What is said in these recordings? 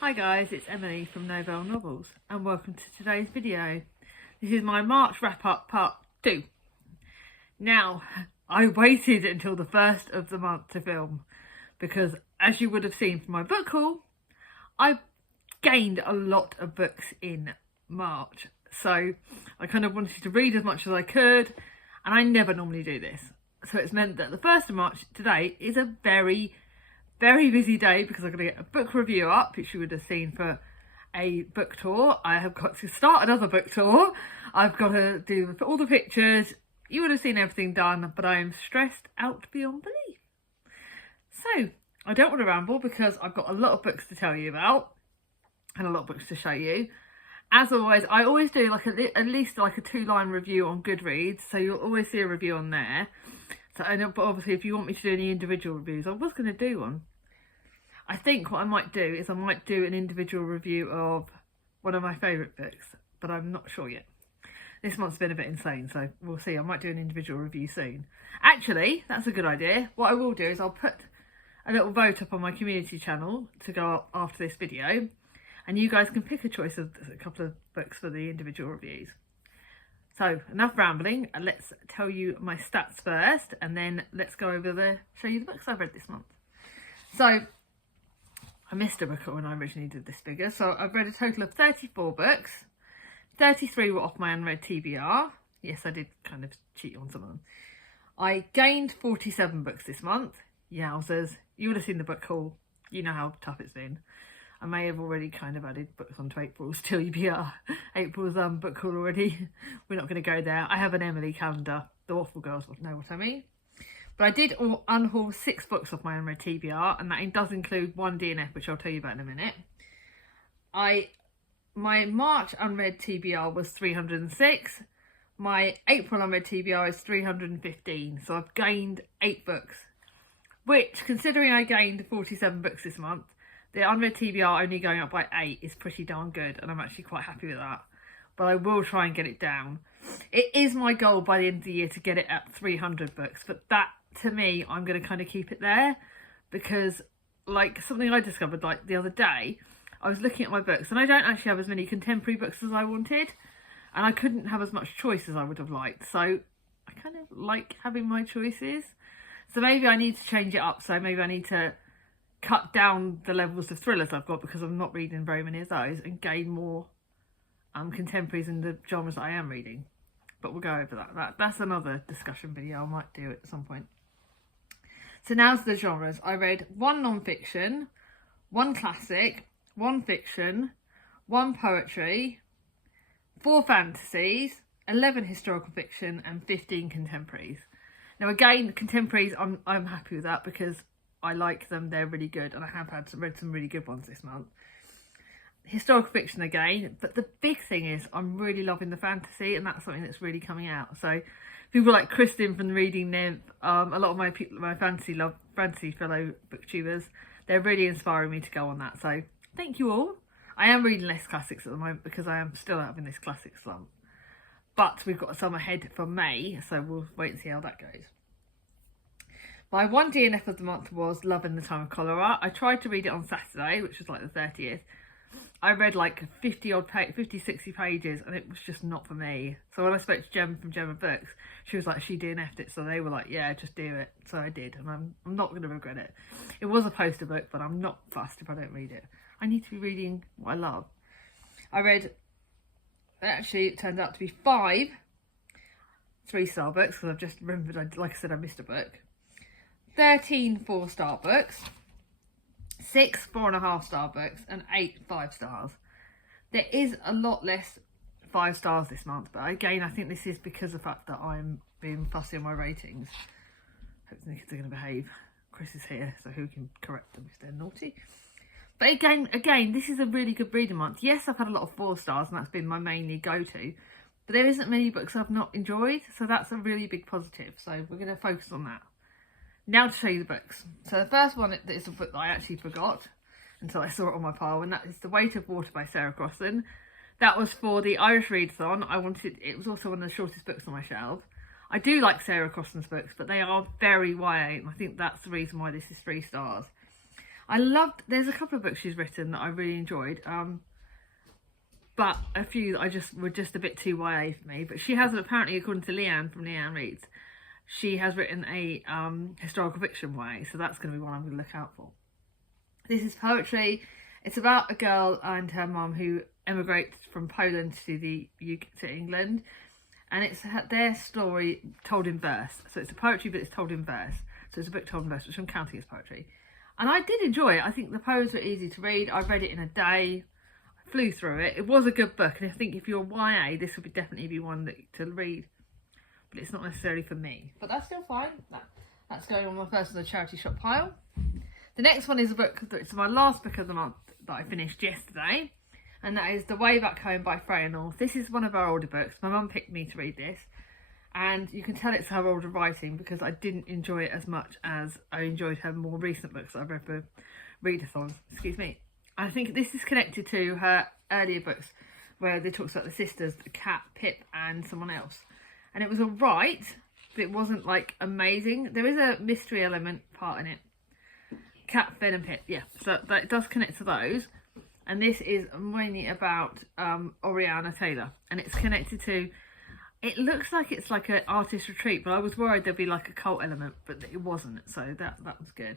Hi guys, it's Emily from Novel Novels and welcome to today's video. This is my March wrap up part 2. Now, I waited until the first of the month to film because, as you would have seen from my book haul, I gained a lot of books in March. So I kind of wanted to read as much as I could, and I never normally do this. So it's meant that the 1st of March today is a very busy day because I've got to get a book review up, which you would have seen for a book tour. I have got to start another book tour. I've got to do all the pictures. You would have seen everything done, but I am stressed out beyond belief. So I don't want to ramble because I've got a lot of books to tell you about and a lot of books to show you. As always, I always do like at least like a 2-line review on Goodreads, so you'll always see a review on there. So, but obviously if you want me to do any individual reviews, I was going to do one. I think what I might do is I might do an individual review of one of my favourite books, but I'm not sure yet. This month's been a bit insane, so we'll see. I might do an individual review soon. Actually, that's a good idea. What I will do is I'll put a little vote up on my community channel to go up after this video, and you guys can pick a choice of a couple of books for the individual reviews. So enough rambling, and let's tell you my stats first, and then let's go over show you the books I've read this month. So I missed a book when I originally did this figure, so I've read a total of 34 books. 33 were off my unread TBR. Yes, I did kind of cheat on some of them. I gained 47 books this month. Yowzers. You would have seen the book haul. You know how tough it's been. I may have already kind of added books onto April's TBR. April's book haul already. We're not going to go there. I have an Emily calendar. The Waffle Girls will know what I mean. But I did unhaul 6 books off my unread TBR, and that does include 1 DNF, which I'll tell you about in a minute. My March unread TBR was 306. My April unread TBR is 315. So I've gained 8 books, which, considering I gained 47 books this month, the unread TBR only going up by 8 is pretty darn good, and I'm actually quite happy with that. But I will try and get it down. It is my goal by the end of the year to get it at 300 books, but that, to me, I'm going to kind of keep it there, because like something I discovered like the other day, I was looking at my books and I don't actually have as many contemporary books as I wanted, and I couldn't have as much choice as I would have liked. So I kind of like having my choices. So maybe I need to change it up. So maybe I need to cut down the levels of thrillers I've got, because I'm not reading very many of those, and gain more contemporaries in the genres that I am reading. But we'll go over that. That's another discussion video I might do at some point. So now's the genres. I read 1 non-fiction, 1 classic, 1 fiction, 1 poetry, 4 fantasies, 11 historical fiction, and 15 contemporaries. Now again, contemporaries, I'm happy with that because I like them. They're really good, and I have read some really good ones this month. Historical fiction again, but the big thing is I'm really loving the fantasy, and that's something that's really coming out. So people like Kristen from the Reading Nymph, a lot of my fantasy fellow booktubers, they're really inspiring me to go on that. So thank you all. I am reading less classics at the moment because I am still having this classic slump. But we've got some ahead for May, so we'll wait and see how that goes. My 1 DNF of the month was Love in the Time of Cholera. I tried to read it on Saturday, which was like the 30th. I read like 50, 60 pages, and it was just not for me. So when I spoke to Jem from Gemma Books, she was like, she DNF'd it. So they were like, yeah, just do it. So I did, and I'm not going to regret it. It was a poster book, but I'm not fussed if I don't read it. I need to be reading what I love. I read, actually it turned out to be 5 3-star books, because I've just remembered, like I said, I missed a book. 13 4-star books. 6 4.5-star books, and 8 5 stars. There is a lot less 5 stars this month, but again, I think this is because of the fact that I'm being fussy on my ratings. Hope the kids are going to behave. Chris is here, so who can correct them if they're naughty. But again, this is a really good reading month. Yes, I've had a lot of 4 stars, and that's been my mainly go-to, but there isn't many books I've not enjoyed, so that's a really big positive. So we're going to focus on that. Now to show you the books. So the first one is a book that I actually forgot until I saw it on my pile, and that is The Weight of Water by Sarah Crossan. That was for the Irish Readathon. It was also one of the shortest books on my shelf. I do like Sarah Crossan's books, but they are very YA, and I think that's the reason why this is 3 stars. there's a couple of books she's written that I really enjoyed, but a few that were just a bit too YA for me. But she has, apparently, according to Leanne from Leanne Reads, she has written a historical fiction YA, so that's going to be one I'm going to look out for. This is poetry. It's about a girl and her mum who emigrates from Poland to to England, and it's their story told in verse. So it's a poetry, but it's told in verse. So it's a book told in verse, which I'm counting as poetry. And I did enjoy it. I think the poems were easy to read. I read it in a day. I flew through it. It was a good book, and I think if you're YA, this would definitely be one to read. But it's not necessarily for me. But that's still fine. That's going on my first of the charity shop pile. The next one is a book that's my last book of the month that I finished yesterday, and that is The Way Back Home by Freya North. This is one of our older books. My mum picked me to read this, and you can tell it's her older writing because I didn't enjoy it as much as I enjoyed her more recent books that I've read for readathons. Excuse me. I think this is connected to her earlier books where they talks about the sisters, Cat, Pip and someone else. And it was alright, but it wasn't like amazing. There is a mystery element part in it. Cat, Finn and Pip, yeah. So that does connect to those. And this is mainly about Oriana Taylor. And it's connected to, it looks like it's like an artist retreat, but I was worried there'd be like a cult element, but it wasn't. So that was good.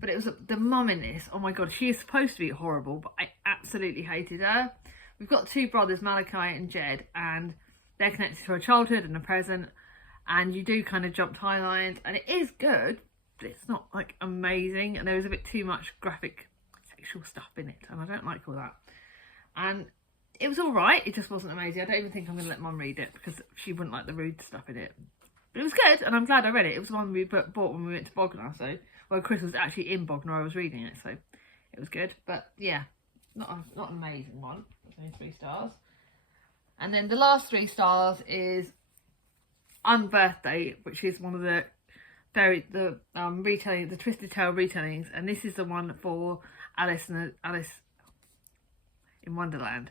But it was the mum in this. Oh my God, she is supposed to be horrible, but I absolutely hated her. We've got two brothers, Malachi and Jed, and they're connected to her childhood and the present. And you do kind of jump timelines, and it is good, but it's not like amazing. And there was a bit too much graphic sexual stuff in it, and I don't like all that. And it was all right. It just wasn't amazing. I don't even think I'm going to let Mum read it because she wouldn't like the rude stuff in it. But it was good, and I'm glad I read it. It was the one we bought when we went to Bognor. So, well, Chris was actually in Bognor. I was reading it, so it was good. But yeah, not an amazing one. It's only 3 stars. And then the last 3 stars is Unbirthday, which is one of the retelling, the Twisted Tale retellings, and this is the one for Alice in Wonderland.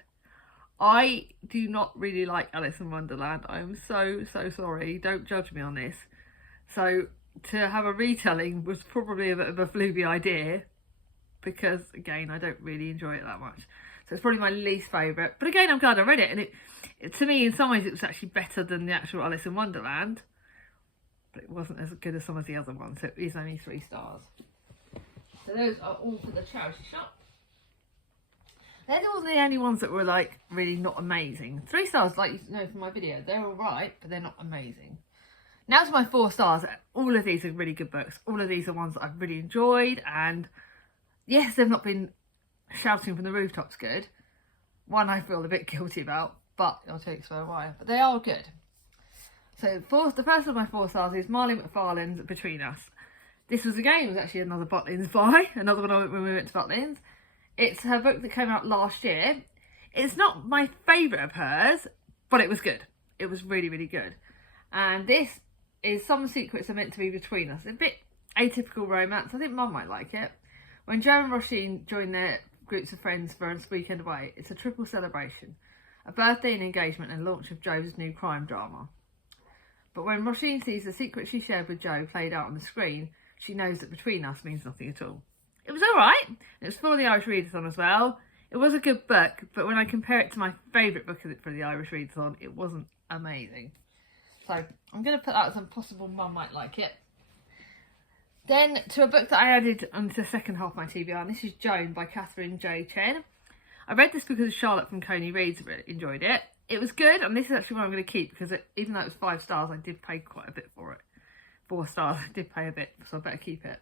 I do not really like Alice in Wonderland. I am so sorry. Don't judge me on this. So to have a retelling was probably a bit of a fluky idea because, again, I don't really enjoy it that much. So it's probably my least favourite. But again, I'm glad I read it. And it to me, in some ways, it was actually better than the actual Alice in Wonderland. But it wasn't as good as some of the other ones. So it is only 3 stars. So those are all for the charity shop. They're all the only ones that were like really not amazing. 3 stars, like you know from my video, they're alright, but they're not amazing. Now to my 4 stars. All of these are really good books. All of these are ones that I've really enjoyed, and yes, they've not been shouting from the rooftops good. One I feel a bit guilty about, but I'll tell you why. But they are good. So the first of my 4 stars is Marley McFarlane's Between Us. This was actually another Butlins buy, another one when we went to Butlins. It's her book that came out last year. It's not my favourite of hers, but it was good. It was really, really good. And this is Some Secrets Are Meant to Be Between Us. A bit atypical romance. I think Mum might like it. When Joe and Roisin join their groups of friends for a weekend away, it's a triple celebration. A birthday, an engagement, and launch of Joe's new crime drama. But when Roisin sees the secret she shared with Joe played out on the screen, she knows that Between Us means nothing at all. It was alright. It was for the Irish Readathon as well. It was a good book, but when I compare it to my favourite book for the Irish Readathon, it wasn't amazing. So I'm going to put that as a possible Mum might like it. Then to a book that I added onto the second half of my TBR, and this is Joan by Catherine J. Chen. I read this because Charlotte from Coney Reads enjoyed it. It was good, and this is actually one I'm going to keep because even though it was 5 stars, I did pay quite a bit for it. 4 stars, I did pay a bit, so I better keep it.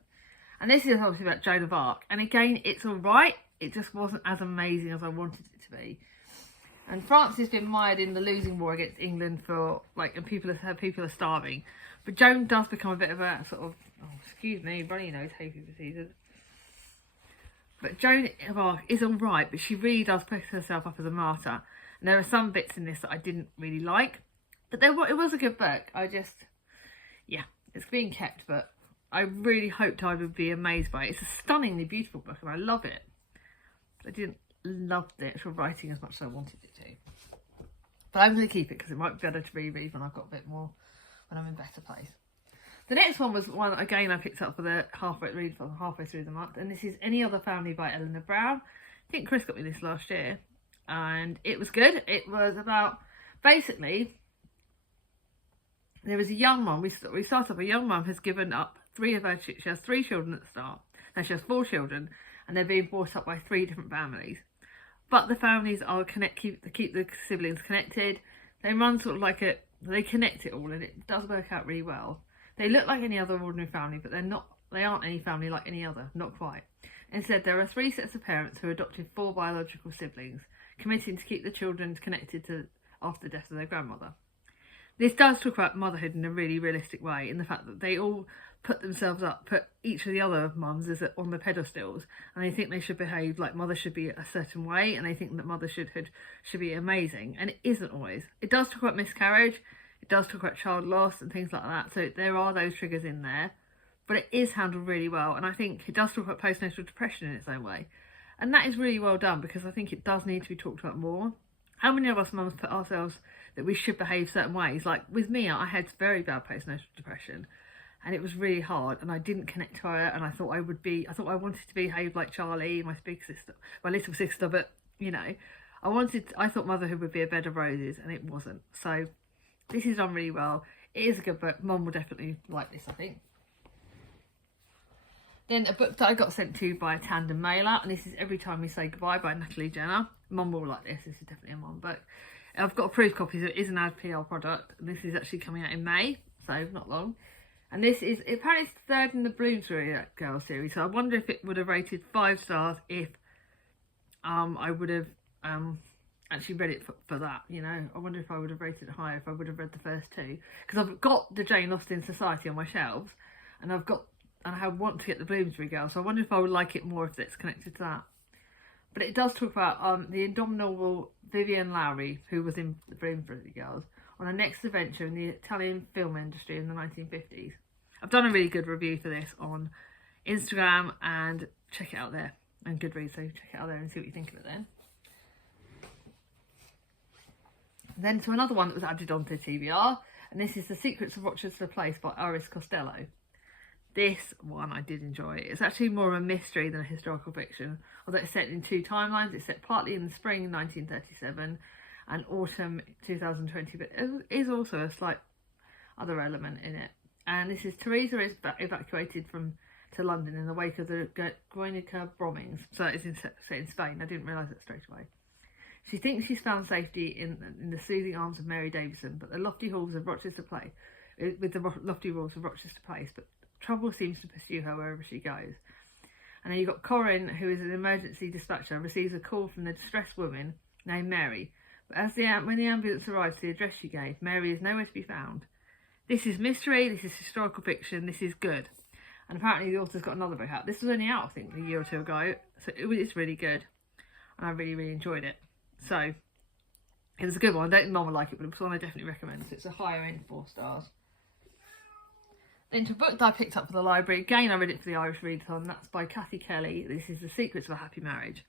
And this is obviously about Joan of Arc. And again, it's alright. It just wasn't as amazing as I wanted it to be. And France has been mired in the losing war against England for, and people are starving. But Joan does become a bit of a sort of, runny nose, hay fever season. But Joan of Arc is alright, but she really does put herself up as a martyr. And there are some bits in this that I didn't really like. But it was a good book. It's being kept, but I really hoped I would be amazed by it. It's a stunningly beautiful book and I love it. But I didn't love the actual writing as much as I wanted it to. But I'm going to keep it because it might be better to reread when I've got a bit more, when I'm in a better place. The next one was one, again, I picked up for the halfway through the month, and this is Any Other Family by Eleanor Brown. I think Chris got me this last year, and it was good. It was about, basically, there was a young mum, we start off, a young mum has given up she has 3 children at the start, now she has 4 children, and they're being brought up by 3 different families. But the families are keep the siblings connected. They run sort of like they connect it all, and it does work out really well. They look like any other ordinary family, but they aren't any family like any other, not quite. Instead, there are 3 sets of parents who adopted 4 biological siblings, committing to keep the children connected to after the death of their grandmother. This does talk about motherhood in a really realistic way, in the fact that they all put each of the other mums on the pedestals, and they think they should behave like mother should be a certain way, and they think that motherhood should be amazing, and it isn't always. It does talk about miscarriage, it does talk about child loss and things like that, so there are those triggers in there, but it is handled really well, and I think it does talk about postnatal depression in its own way, and that is really well done, because I think it does need to be talked about more. How many of us mums put ourselves that we should behave certain ways? Like with me, I had very bad postnatal depression, and it was really hard, and I didn't connect to her, and I thought I wanted to behave like Charlie, my little sister, but you know, I thought motherhood would be a bed of roses, and it wasn't. So this is done really well. It is a good book. Mum will definitely like this, I think. Then a book that I got sent to by a tandem mailer, and this is Every Time We Say Goodbye by Natalie Jenner. Mum will like this. This is definitely a mum book. I've got a proof copy, so it is an ad PR product, and this is actually coming out in May, so not long. And this is, apparently it's 3rd in the Bloomsbury Girls series, so I wonder if it would have rated 5 stars if I would have actually read it for that, you know. I wonder if I would have rated it higher if I would have read the first 2. Because I've got the Jane Austen Society on my shelves, and I want to get the Bloomsbury Girls, so I wonder if I would like it more if it's connected to that. But it does talk about the indomitable Vivian Lowry, who was in the Bloomsbury Girls, on her next adventure in the Italian film industry in the 1950s. I've done a really good review for this on Instagram, and check it out there, and Goodreads, so check it out there and see what you think of it then. Then to another one that was added onto TBR, and this is The Secrets of Rochester Place by Iris Costello. This one I did enjoy. It's actually more of a mystery than a historical fiction, although it's set in 2 timelines. It's set partly in the spring 1937 and autumn 2020, but it is also a slight other element in it. And this is Teresa is evacuated to London in the wake of the Guernica bombings. So it's set in Spain. I didn't realise it straight away. She thinks she's found safety in the soothing arms of Mary Davison, but the lofty halls of Rochester Place, but trouble seems to pursue her wherever she goes. And then you've got Corinne, who is an emergency dispatcher, receives a call from the distressed woman named Mary. But when the ambulance arrives to the address she gave, Mary is nowhere to be found. This is mystery, this is historical fiction, this is good. And apparently the author's got another book out. This was only out, I think, a year or 2 ago. So it's really good. And I really, really enjoyed it. So, it was a good one. I don't think Mum would like it, but it's one I definitely recommend. So it's a higher end 4 stars. Then to a book that I picked up for the library. Again, I read it for the Irish Readathon. That's by Kathy Kelly. This is The Secrets of a Happy Marriage.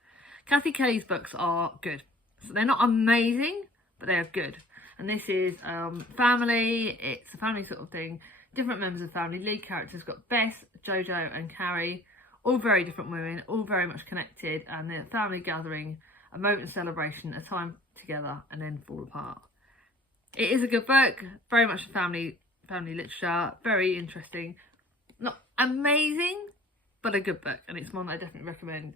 Kathy Kelly's books are good. So they're not amazing, but they are good. And this is family. It's a family sort of thing. Different members of the family. Lead characters got Bess, Jojo and Carrie. All very different women. All very much connected. And the family gathering. A moment of celebration. A time together. And then fall apart. It is a good book. Very much family literature. Very interesting. Not amazing, but a good book. And it's one that I definitely recommend.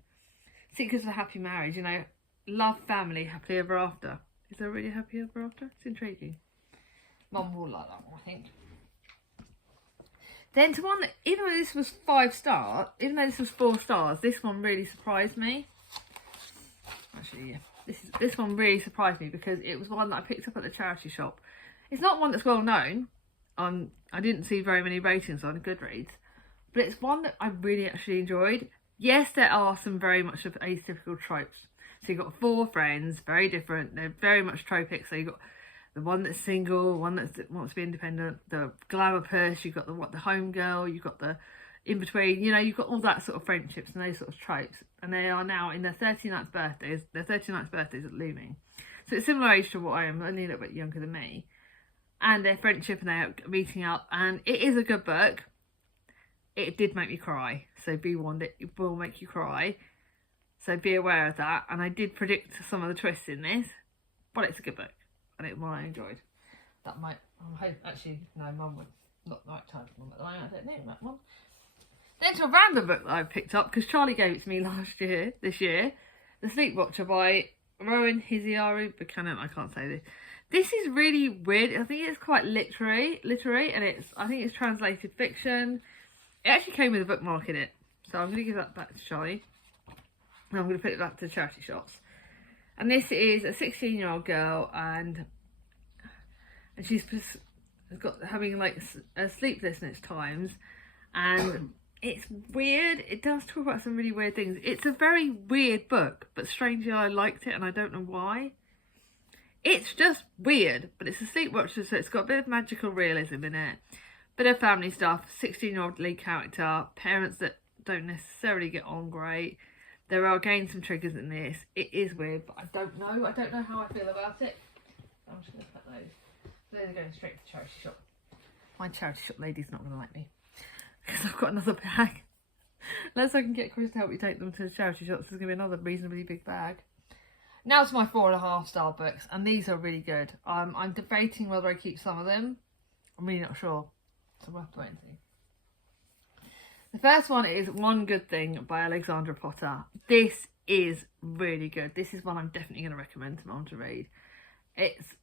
Secrets of a Happy Marriage. You know, love, family, happily ever after. Is there really a happy ever after? It's intriguing. Mum will like that one, I think. Then to one that, even though this was 4 stars, this one really surprised me. Actually, yeah. This one really surprised me because it was one that I picked up at the charity shop. It's not one that's well known. I didn't see very many ratings on Goodreads, but it's one that I really actually enjoyed. Yes, there are some very much of atypical tropes. So you've got 4 friends, very different. They're very much tropic. So you've got the one that's single, one that wants to be independent, the glamour push, you've got the home girl, you've got the in-between, you know, you've got all that sort of friendships and those sort of tropes. And they are now in their 39th birthdays. Their 39th birthdays are looming. So it's similar age to what I am, only a little bit younger than me. and their friendship and their meeting up, and it is a good book. It did make me cry, so be warned, it will make you cry, so be aware of that. And I did predict some of the twists in this, but it's a good book and it one I enjoyed. That might, actually no, Mum would not the right time for Mum at the moment. I don't know that one. Then to a random book that I picked up because Charlie gave it to me this year, The Sleepwatcher by Rowan Hiziaru Buchanan. I can't say this. This is really weird. I think it's quite literary, and I think it's translated fiction. It actually came with a bookmark in it, so I'm going to give that back to Charlie. And I'm going to put it back to charity shops. And this is a 16-year-old girl, and she's got having like sleeplessness times, and it's weird. It does talk about some really weird things. It's a very weird book, but strangely I liked it, and I don't know why. It's just weird, but it's a Sleepwatcher, so it's got a bit of magical realism in it. Bit of family stuff, 16-year-old lead character, parents that don't necessarily get on great. There are again some triggers in this. It is weird, but I don't know how I feel about it. I'm just going to put those. Those are going straight to the charity shop. My charity shop lady's not going to like me because I've got another bag. Unless I can get Chris to help me take them to the charity shops, there's going to be another reasonably big bag. Now to my 4.5 star books, and these are really good. I'm debating whether I keep some of them. I'm really not sure, so we'll have to wait and see. The first one is One Good Thing by Alexandra Potter. This is really good. This is one I'm definitely going to recommend to Mum to read. It's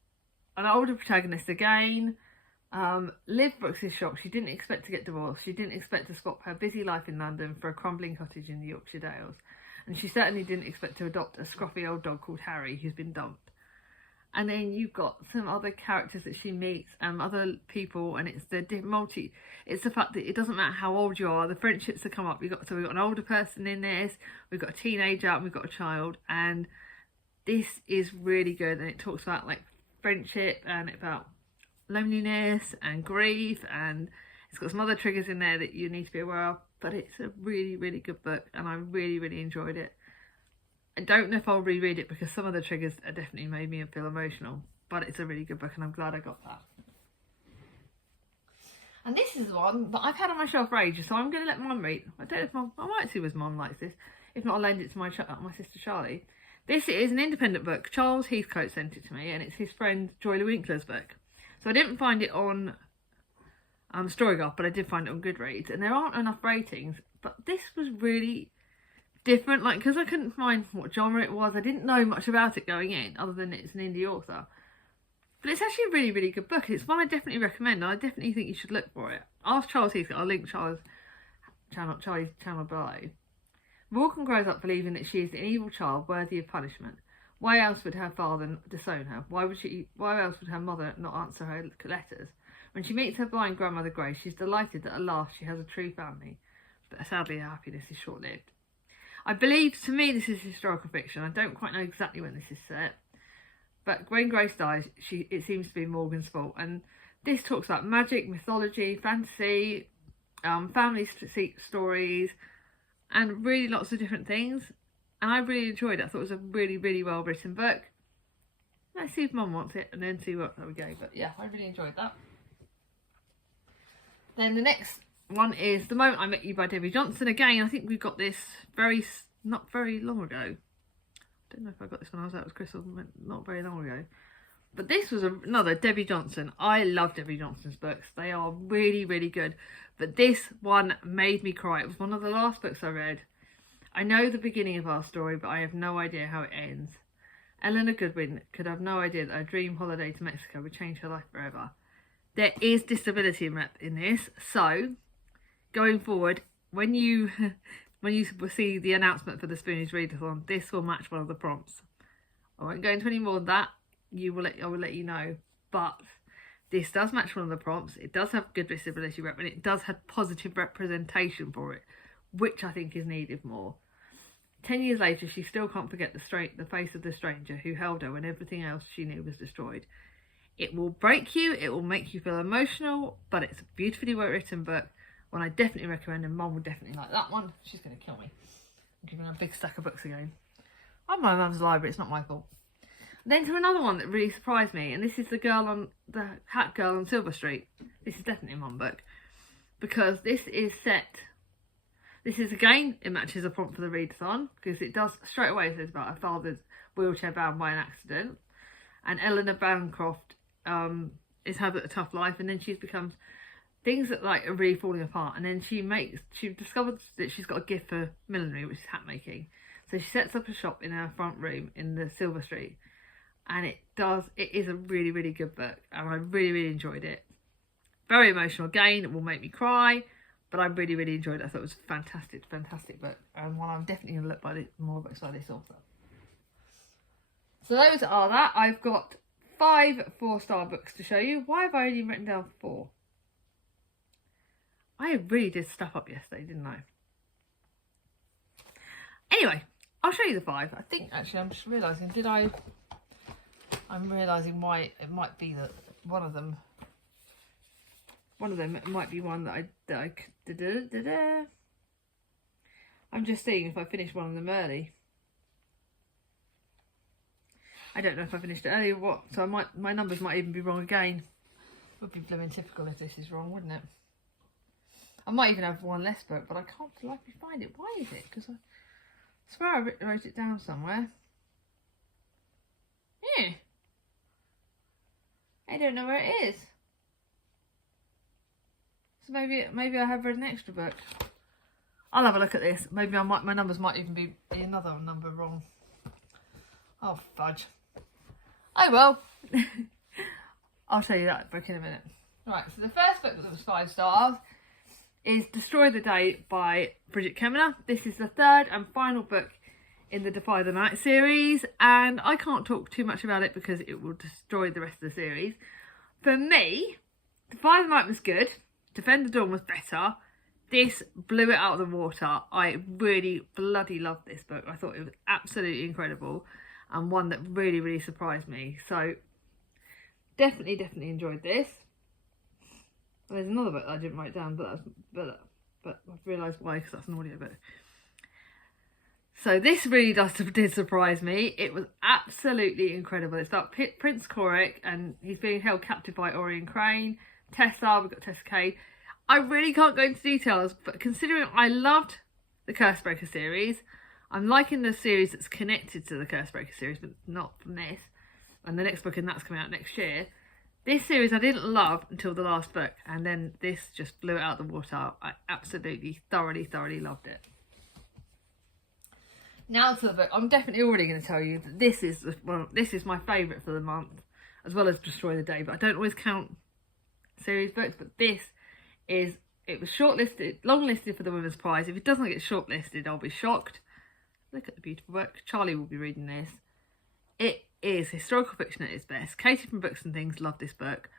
an older protagonist again. Liv Brooks is shocked. She didn't expect to get divorced. She didn't expect to swap her busy life in London for a crumbling cottage in the Yorkshire Dales. And she certainly didn't expect to adopt a scruffy old dog called Harry, who's been dumped. And then you've got some other characters that she meets, other people, and it's it's the fact that it doesn't matter how old you are, the friendships that come up. We've got an older person in this, we've got a teenager, and we've got a child, and this is really good. And it talks about like friendship and about loneliness and grief, and it's got some other triggers in there that you need to be aware of. But it's a really, really good book, and I really, really enjoyed it. I don't know if I'll reread it because some of the triggers are definitely made me feel emotional, but it's a really good book and I'm glad I got that. And this is one that I've had on my shelf for ages, so I'm going to let Mum read. I don't know if I might see if Mum likes this. If not, I'll lend it to my sister Charlie. This is an independent book. Charles Heathcote sent it to me, and it's his friend Joy Winkler's book. So I didn't find it on Storygraph, but I did find it on Goodreads, and there aren't enough ratings. But this was really different, like, because I couldn't find what genre it was. I didn't know much about it going in, other than it's an indie author. But it's actually a really, really good book. It's one I definitely recommend, and I definitely think you should look for it. Ask Charles Heathcote. I'll link Charlie's channel below. Morgan grows up believing that she is an evil child worthy of punishment. Why else would her father disown her? Why else would her mother not answer her letters? When she meets her blind grandmother Grace, she's delighted that at last she has a true family. But sadly, her happiness is short-lived. I believe, to me, this is historical fiction. I don't quite know exactly when this is set. But when Grace dies, it seems to be Morgan's fault. And this talks about magic, mythology, fantasy, family stories, and really lots of different things. And I really enjoyed it. I thought it was a really, really well-written book. Let's see if Mum wants it and then see where we go. But yeah, I really enjoyed that. Then the next one is The Moment I Met You by Debbie Johnson. Again, I think we got this not very long ago. I don't know if I got this when I was out with Crystal, not very long ago. But this was another Debbie Johnson. I love Debbie Johnson's books. They are really, really good. But this one made me cry. It was one of the last books I read. I know the beginning of our story, but I have no idea how it ends. Eleanor Goodwin could have no idea that a dream holiday to Mexico would change her life forever. There is disability in this, so going forward, when you see the announcement for the Spoonies Readathon, this will match one of the prompts. I won't go into any more than that. I will let you know. But this does match one of the prompts. It does have good disability rep, and it does have positive representation for it, which I think is needed more. 10 years later, she still can't forget the face of the stranger who held her when everything else she knew was destroyed. It will break you, it will make you feel emotional, but it's a beautifully written book. One I definitely recommend, and Mum will definitely like that one. She's going to kill me. I'm giving her a big stack of books again. I'm my mum's library, it's not my fault. Then to another one that really surprised me, and this is the Hat Girl on Silver Street. This is definitely in one book, because this is again, it matches a prompt for the readathon, because it does straight away says about her father's wheelchair bound by an accident, and Eleanor Bancroft is having a tough life, and then she becomes things that like are really falling apart, and then she discovers that she's got a gift for millinery, which is hat making. So she sets up a shop in her front room in the Silver Street, and it is a really, really good book, and I really, really enjoyed it. Very emotional again, it will make me cry, but I really, really enjoyed it. I thought it was a fantastic, fantastic book, and one I'm definitely going to look by more books by this author. So those are that. I've got 5 4-star books to show you. Why have I only written down 4? I really did stuff up yesterday, didn't I? Anyway, I'll show you the 5. I think, actually, I'm just realising, I'm realising why it might be that one of them it might be one that I'm just seeing if I finished one of them early. I don't know if I finished it early or what, so my numbers might even be wrong again. Would be blooming typical if this is wrong, wouldn't it? I might even have one less book, but I can't likely find it. Why is it? Because I swear I wrote it down somewhere. Yeah. I don't know where it is. So maybe I have read an extra book. I'll have a look at this. Maybe my numbers might even be another number wrong. Oh fudge. Oh well. I'll show you that book in a minute. Right, so the first book that was 5 stars is Destroy the Day by Bridget Kemner. This is the 3rd and final book in the Defy the Night series, and I can't talk too much about it because it will destroy the rest of the series. For me, Defy the Night was good, Defend the Dawn was better, this blew it out of the water. I really bloody loved this book. I thought it was absolutely incredible, and one that really, really surprised me. So definitely enjoyed this. There's another book that I didn't write down, but I've realised why, because that's an audio book. So this really did surprise me. It was absolutely incredible. It's about Prince Coric, and he's being held captive by Orion Crane. Tessa, we've got Tessa Cade. I really can't go into details, but considering I loved the Cursebreaker series, I'm liking the series that's connected to the Cursebreaker series, but not from this. And the next book, and that's coming out next year. This series I didn't love until the last book, and then this just blew it out of the water. I absolutely, thoroughly loved it. Now to the book. I'm definitely already going to tell you that this is my favourite for the month, as well as Destroy the Day, but I don't always count series books, but it was shortlisted, long-listed for the Women's Prize. If it doesn't get shortlisted, I'll be shocked. Look at the beautiful book. Charlie will be reading this. It is historical fiction at its best. Katie from Books and Things loved this book,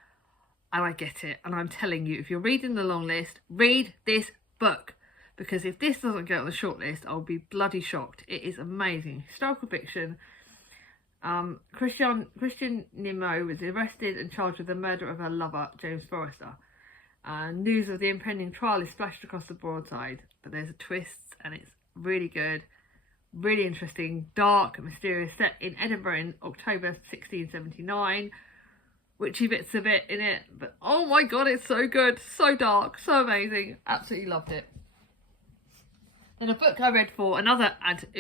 and I get it. And I'm telling you, if you're reading the long list, read this book, because if this doesn't get on the short list, I'll be bloody shocked. It is amazing. Historical fiction. Christian Nimmo was arrested and charged with the murder of her lover, James Forrester. News of the impending trial is splashed across the broadside, but there's a twist, and it's really good. Really interesting, dark, mysterious, set in Edinburgh in October 1679. Witchy bits of it in it, but oh my god, it's so good, so dark, so amazing. Absolutely loved it. Then a book I read for it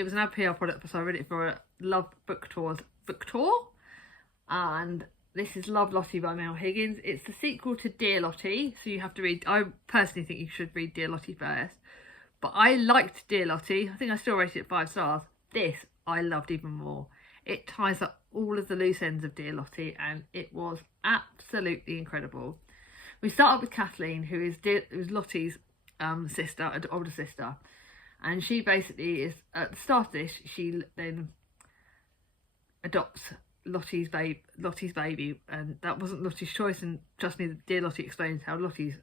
was an ad PR product, so I read it for a Love Book Tour. And this is Lovelty by Mel Higgins. It's the sequel to Dear Lottie, so you have to read, I personally think you should read Dear Lottie first. But I liked Dear Lottie. I think I still rated it 5 stars. This I loved even more. It ties up all of the loose ends of Dear Lottie, and it was absolutely incredible. We start off with Kathleen, who is Lottie's sister, older sister, and she basically is at the start of this. She then adopts Lottie's baby, and that wasn't Lottie's choice. And trust me, Dear Lottie explains how Lottie's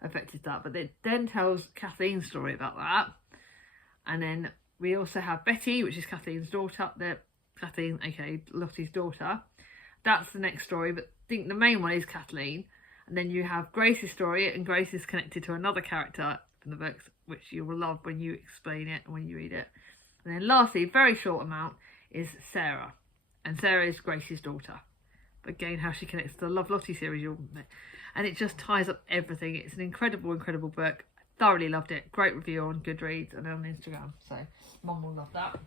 affected that, but it then tells Kathleen's story about that. And then we also have Betty, which is Kathleen's daughter, Kathleen, aka Lottie's daughter. That's the next story, but I think the main one is Kathleen. And then you have Grace's story, and Grace is connected to another character in the books, which you will love when you explain it and when you read it. And then lastly, very short amount, is Sarah. and Sarah is Grace's daughter. But again, how she connects to the Lovelty series, and it just ties up everything. It's an incredible, incredible book. Thoroughly loved it. Great review on Goodreads and on Instagram. So Mum will love that.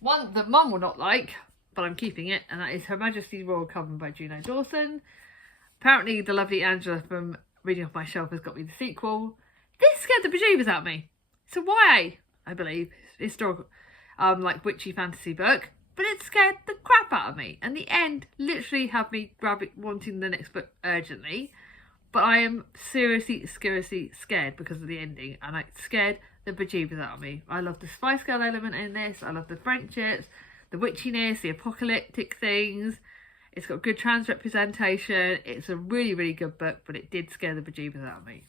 One that Mum will not like, but I'm keeping it, and that is Her Majesty's Royal Coven by Juno Dawson. Apparently the lovely Angela from Reading Off My Shelf has got me the sequel. This scared the bejeebers out of me. It's a YA, I believe, historical, like witchy fantasy book, but it scared the crap out of me. And the end literally had me wanting the next book urgently. But I am seriously scared because of the ending, and it scared the bejeebers out of me. I love the Spice Girl element in this. I love the friendships, the witchiness, the apocalyptic things. It's got good trans representation. It's a really, really good book, but it did scare the bejeebers out of me.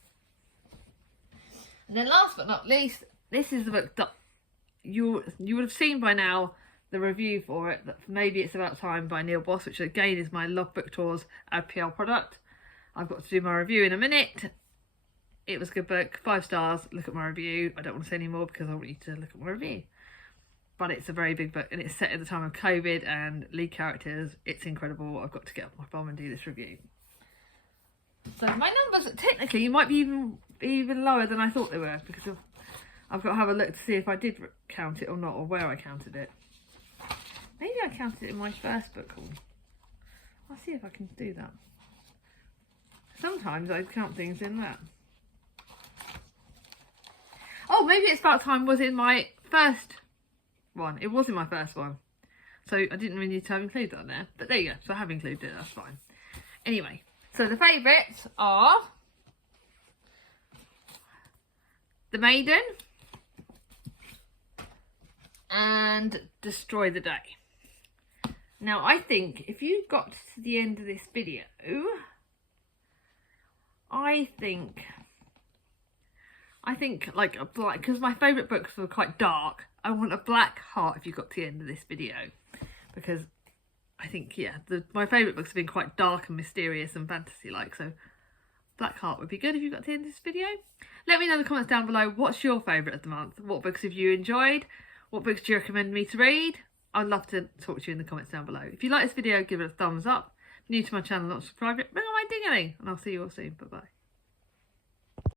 And then last but not least, this is the book that you would have seen by now, the review for it, that Maybe It's About Time by Neil Boss, which again is my Love Book Tours PR product. I've got to do my review in a minute. It was a good book, 5 stars. Look at my review. I don't want to say any more because I want you to look at my review. But it's a very big book, and it's set at the time of COVID and lead characters. It's incredible. I've got to get off my bum and do this review. So my numbers, technically, you might be even lower than I thought they were, because I've got to have a look to see if I did count it or not, or where I counted it. Maybe I counted it in my first book haul. I'll see if I can do that. Sometimes I count things in that. Oh, Maybe It's About Time was in my first one. It was in my first one. So I didn't really need to have included that on there. But there you go. So I have included it. That's fine. Anyway. So the favourites are The Maiden and Destroy the Day. Now I think if you got to the end of this video, I think like a black, because my favourite books were quite dark, I want a black heart if you got to the end of this video, because I think, yeah, my favourite books have been quite dark and mysterious and fantasy-like, so black heart would be good if you got to the end of this video. Let me know in the comments down below, what's your favourite of the month? What books have you enjoyed? What books do you recommend me to read? I'd love to talk to you in the comments down below. If you like this video, give it a thumbs up. If you're new to my channel, not subscribed yet, ring on my ding-a-ling, and I'll see you all soon. Bye-bye.